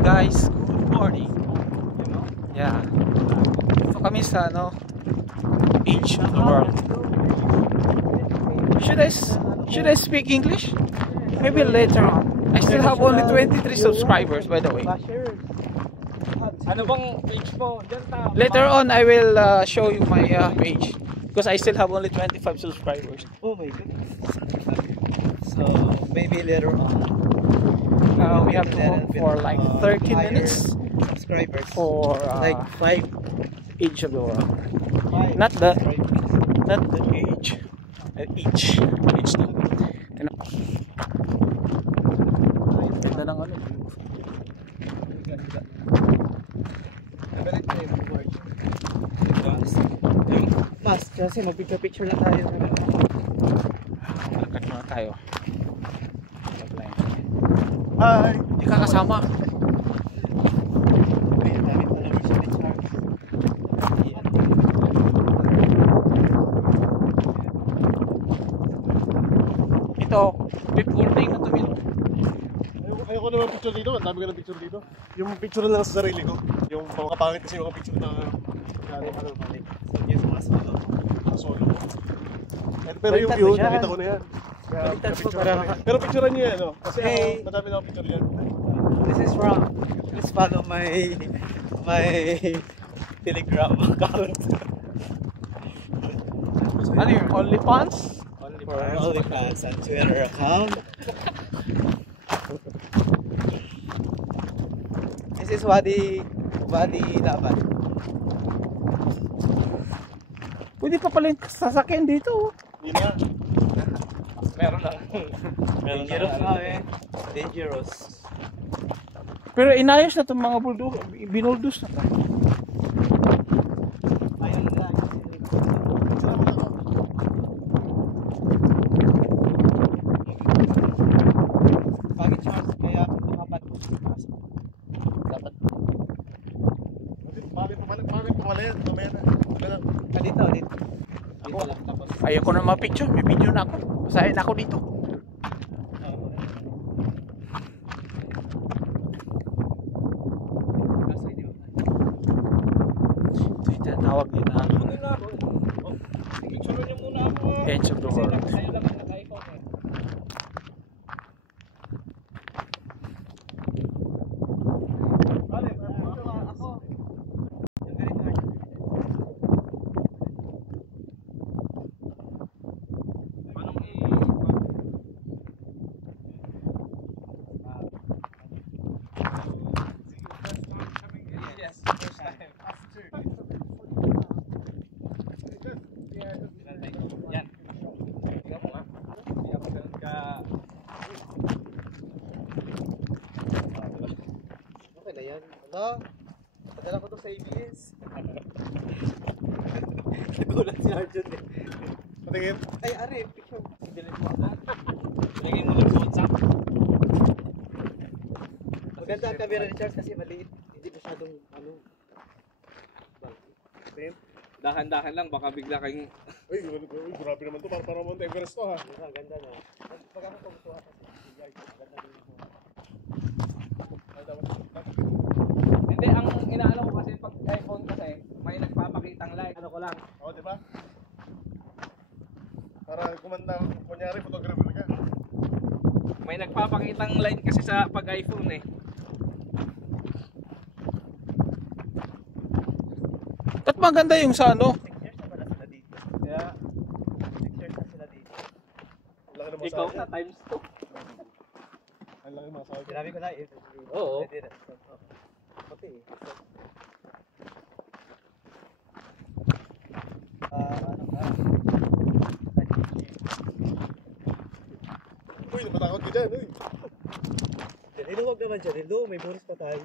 Hey guys, good morning. Yeah. Ito kami sa beach of the world. Should I speak English? Maybe later on. I still have only 23 subscribers, by the way. Ano bang page mo? Later on I will show you my page because I still have only 25 subscribers. Oh my goodness. So maybe later on We have to walk for like 30 minutes subscribers for like 5 each of the world. 5 Not the subscribers. each na. Ganda ng Mas kasi mag-picture lang tayo. Lakad muna tayo. Hi! Hindi ka kasama. Ito, before day na to. Ayoko naman picture dito, ang dami ka ng picture dito. Yung picture lang sa sarili ko. Yung pangkapangit kasi yung mga picture na balik. So yung mga solo. Pero yung view, nakita ko na yan. Pero picturean nyo yan, no? Kasi ako, madami na akong picture yan. Please follow my Telegram account. Ano yung OnlyFans? OnlyFans and Twitter account. This is Wadi Laban. Pwede pa pala yung sasakyan dito. Hindi na. Meron lang. Dangerous na Dangerous. Pero inayos na itong mga binuldos na to. Ayun na. Pangit Charles, kaya tumapat po sa kaso. Dapat. Bakit pumala yan? Mamaya na. Dito. Ako, ayoko na ma-picture. May video na ako. Masahin ako dito. Ito yung tinatawag nila Picture niyo muna ako. Edge of the world. Kayo lang ang naka-icon eh. Padala ko to sa ABS. Nagulat si Arjun eh. Patingin. Ay, are, picture. Delete mo. Lagyan mo lang sa WhatsApp. Maganda ang camera ni Charles kasi maliit. Hindi masyadong Patingin. Dahan-dahan lang, baka bigla kayong... Uy, grabe naman to. Para Mount Everest to ha. Ganda na. Pag ako pagkuha kasi. Ganda din ako. Hindi, ang inaano ko kasi pag iPhone kasi, may nagpapakitang light. Ano ko lang. Oo, di ba? Para kumanda, kunyari photographer ka. May nagpapakitang light kasi sa pag iPhone eh. At maganda yung sa 6 years na pala sila dito. Kaya, 6 years na sila dito. Ang laki ng mga ikaw sahod. na times 2. Ang laki ng mga sahod. Sinabi ko na eh. Oo. Pwede na. Okay. Ano ka? Uy, napatakot ka dyan. Uy. Janilo, huwag naman Janilo. May bonus pa tayo.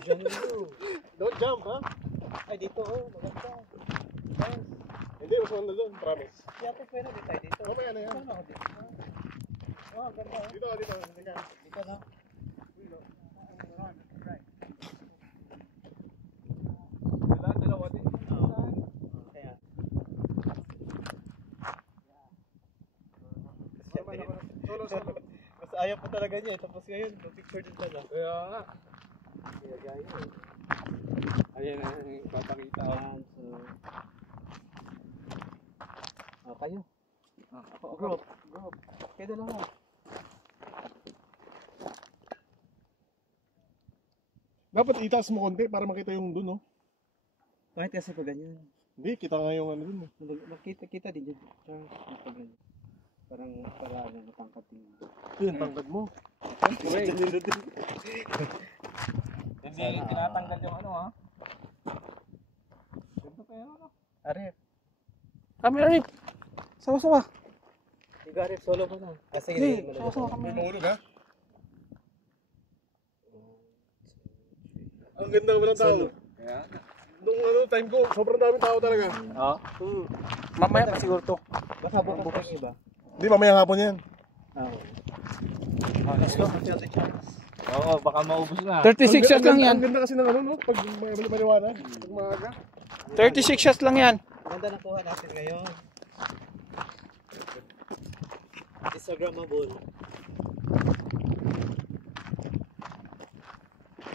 Janilo. Don't jump ha. Ay, dito maganda. Yes. Hindi, mas maganda doon. Promise. Kaya po pwede din tayo dito. Mamaya na yan. Ano ako dito? Oh, ganda. Dito. Halika. Dito na. Dalawa din. Kaya. Solo. Mas ayaw pa talaga niya. Tapos ngayon, picture din pala. Kaya nga. Ayan na yung papakita ko. Kayo. Ako. Group. Kayo dalawa. Dapat itaas mo konti para makita yung dun, no? Bakit kasi pa ganyan? Hindi, kita nga yung ano dun. Makita din dyan. Parang para natangkat yung... Yan, tangkad mo. Hindi tinatanggal yung ano ha. Ganda pa yan ano. Arif. Kami Arif. Sawa-sawa. Ikaw Arif, solo ko na. Sige, Hindi, sawa-sawa kami. Mahulog, ha? Ang ganda naman ng tao. Kaya Nung time ko, sobrang daming tao talaga. Oo. Mamaya pa siguro to. Baka bukas yung iba. Hindi, mamaya hapon yan. Let's go. Oo, baka maubos na. 36 shots lang yan. Ang ganda kasi ng ano, no? Pag maliwanag, pag maaga. 36 shots lang yan. Ganda na kuha natin ngayon. Instagramable.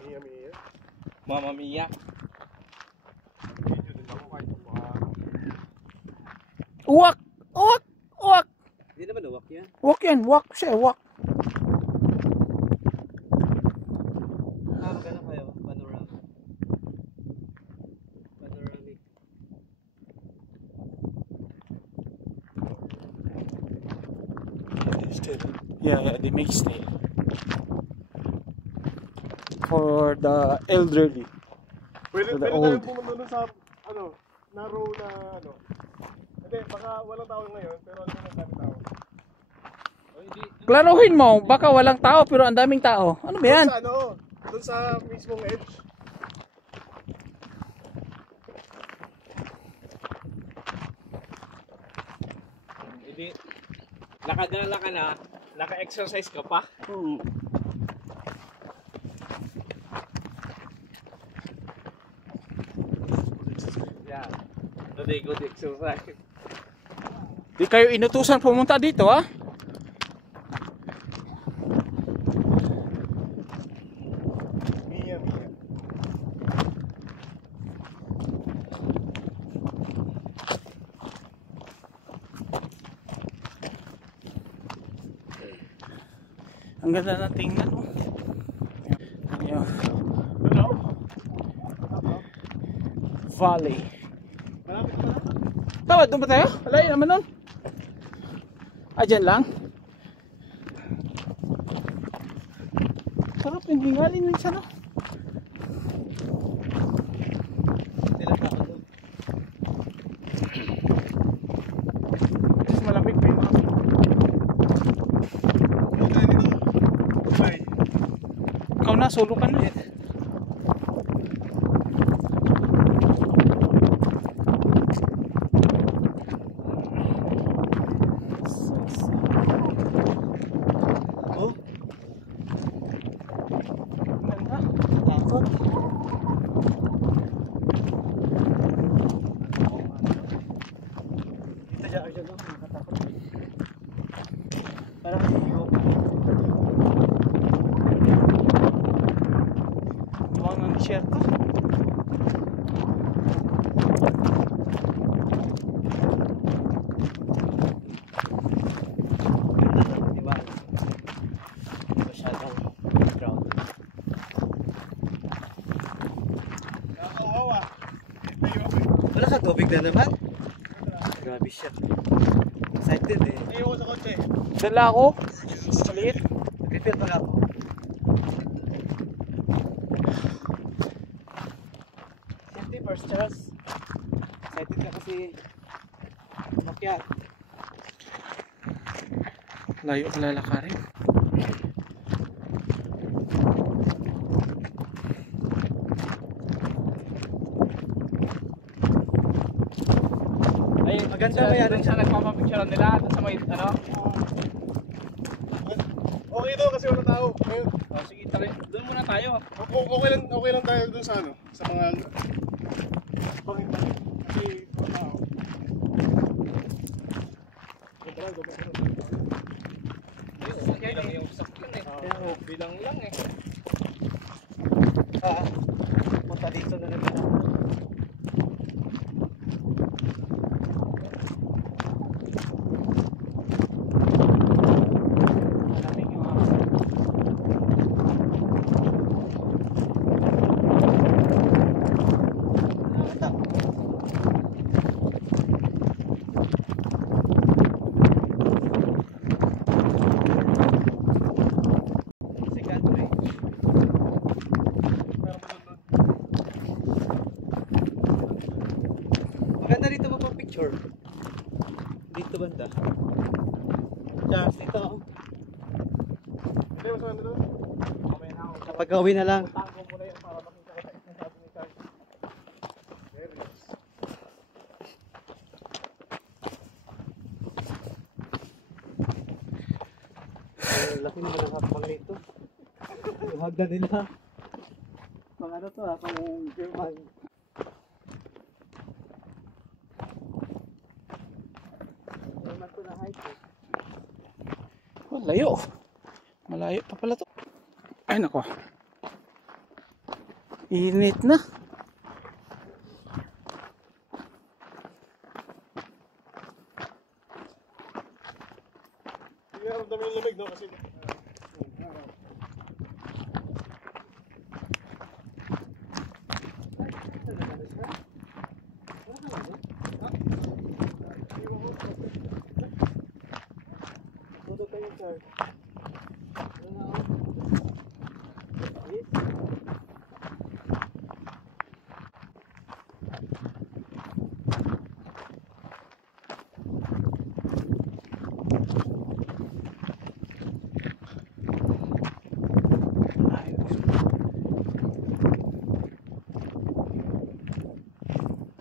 Mia. Mama Mia. Video din ako kahit maaga. Uwak! Uwak! Uwak! Hindi naman nawak yan. Uwak yan. Uwak siya. Uwak. Maganda kayo. Panoramic. Yeah, they make stay. For the elderly. Pwede To the tayong old. pumunta dun sa, ano, narrow na, ano. Hindi, baka walang tao ngayon, pero ano na dami tao. Klaruhin mo, baka walang tao pero ang daming tao. Ano ba yan? Dun sa, ano, dun sa mismong edge. Hindi. Nakagala ka na, naka-exercise ka pa. Yeah. Today good exercise. Di kayo inutusan pumunta dito, ha? Mia. Ang ganda na tingnan, oh. Ayun. Ano? Valley. Malapit pa na? Tawad, doon ba tayo? Alay naman nun. Dyan lang. Sarap yung hingalin minsan, oh. Sila tao doon. Mas malamig pa yun. Ano tayo dito? Bye. Ikaw na, solo ka na. Oh, Ganda. takot. Dito dyan, Arjun, no? Nakatakot. Parang yung Tuwang ng desierto. ganda naman, di ba? Masyadong crowd. Nakakawawa. Wala ka tubig na naman? Grabe siya. Excited eh. Ayaw ko sa kotse. Dala ako. Maliit. Nag-refill pala ako. Safety first, Charles. Excited ka kasi umakyat. Layo ka lalakarin. Ay, Maganda ba yan? Doon sa nagpapapicturean nila, doon sa may ano. Okay daw kasi wala tao. Ngayon, Oh, sige, doon muna tayo. okay lang tayo dun sa ano, sa mga bangin-bangin. Kasi wala tao. Bilang yung sakyan eh. Bilang lang eh. punta dito na naman. Malamig yung hangin. Second bridge. Maganda dito magpa-picture. Dito banda. Charles, dito. Hindi, masama nito. Kapag gawin na lang. Tango mo na yan para makita ko sa sinasabi ni Charles. There it is. Laki naman ang hakbang nito. Yung hagdan nila. Pang ano to pang German. German to na height eh. Oh, layo. Malayo pa pala to. Ay nako. Init na. Hindi na ramdam yung lamig, no? Kasi Tudo kayo, sir.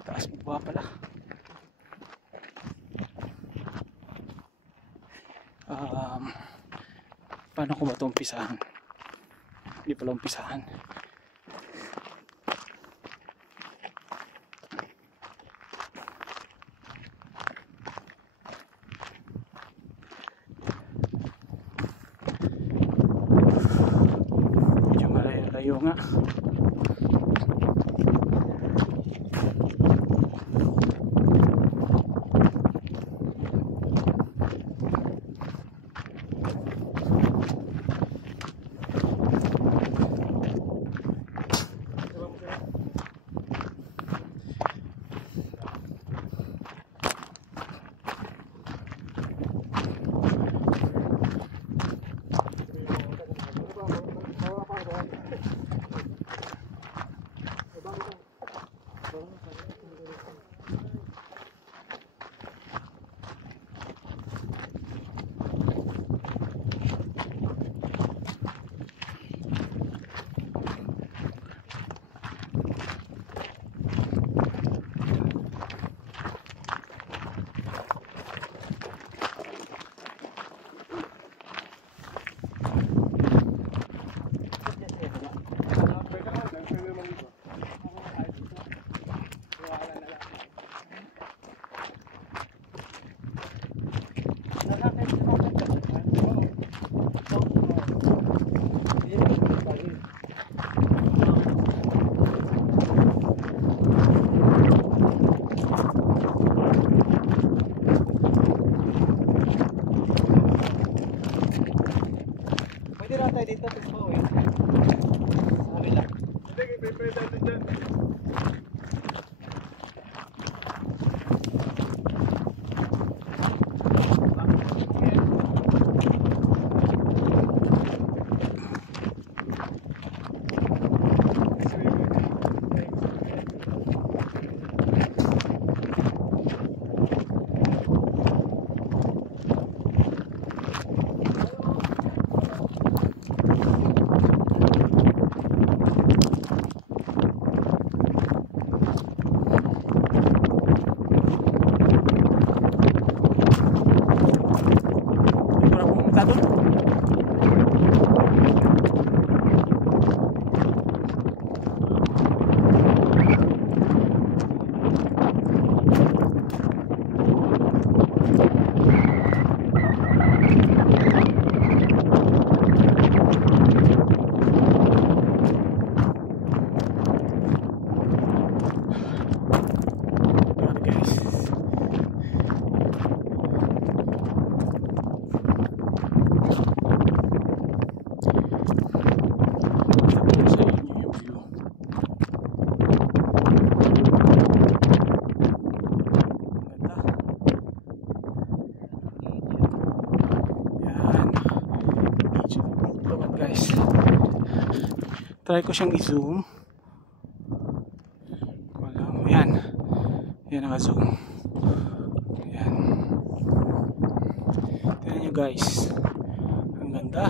Taas baba pala. Paano ko ba ito umpisahan? Hindi pala umpisahan. Medyo malayo-layo nga. Pwede rin tayo dito, Pismo, eh. Sa kabila. hindi, pwede natin dyan. Try ko siyang i-zoom. Wala. Ayan. Ayan, naka-zoom. Ayan. Tignan nyo guys. Ang ganda.